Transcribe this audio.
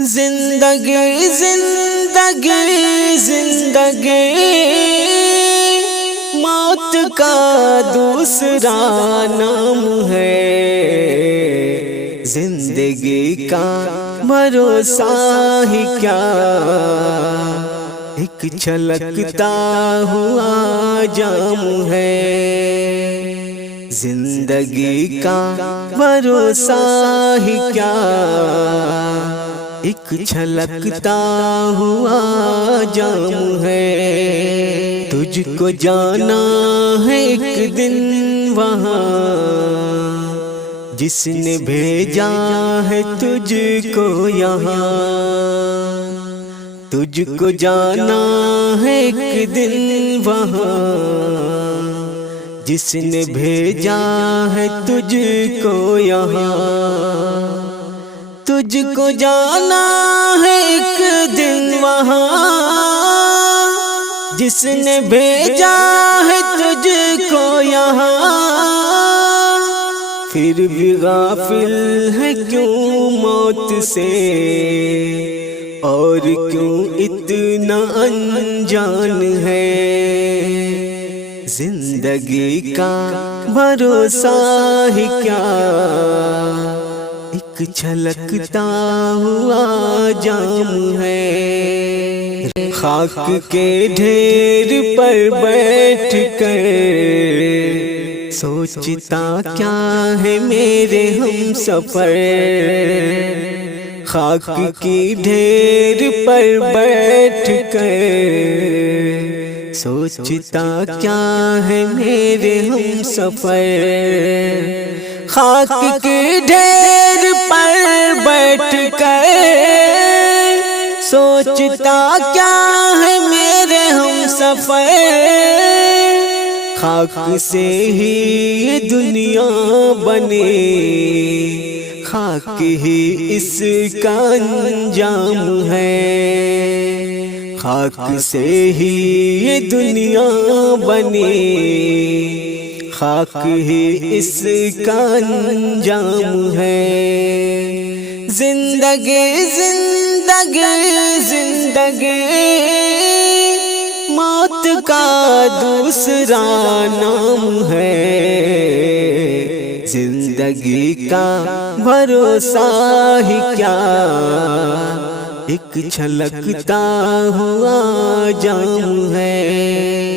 زندگی زندگی زندگی موت کا دوسرا نام ہے، زندگی کا بھروسہ ہی کیا، ایک چھلکتا ہوا جام ہے، زندگی کا بھروسہ ہی کیا، ایک چھلکتا ہوا جام ہے، تجھ کو جانا ہے ایک دن وہاں، جس نے بھیجا ہے تجھ کو یہاں، تجھ کو جانا ہے ایک دن وہاں، جس نے بھیجا ہے تجھ کو یہاں، تجھ کو جانا ہے ایک دن وہاں، جس نے بھیجا ہے تجھ کو یہاں، پھر بھی غافل ہے کیوں موت سے، اور کیوں اتنا انجان ہے، زندگی کا بھروسہ ہی کیا، ایک چھلکتا ہوا جام ہے، خاک کے ڈھیر پر بیٹھ کر سوچتا کیا ہے میرے ہم سفر، خاک کی ڈھیر پر بیٹھ کر سوچتا کیا ہے میرے ہم سفر، خاک کی ڈھیر پر بیٹھ کر سوچتا کیا ہے میرے ہم سفر، خاک سے ہی یہ دنیا بنے، خاک ہی اس کا انجام ہے، خاک سے ہی یہ دنیا بنی، خاک ہی اس کا انجام ہے، زندگی زندگی زندگی موت کا دوسرا نام ہے، زندگی کا بھروسہ ہی کیا، ایک چھلکتا ہوا جام ہے۔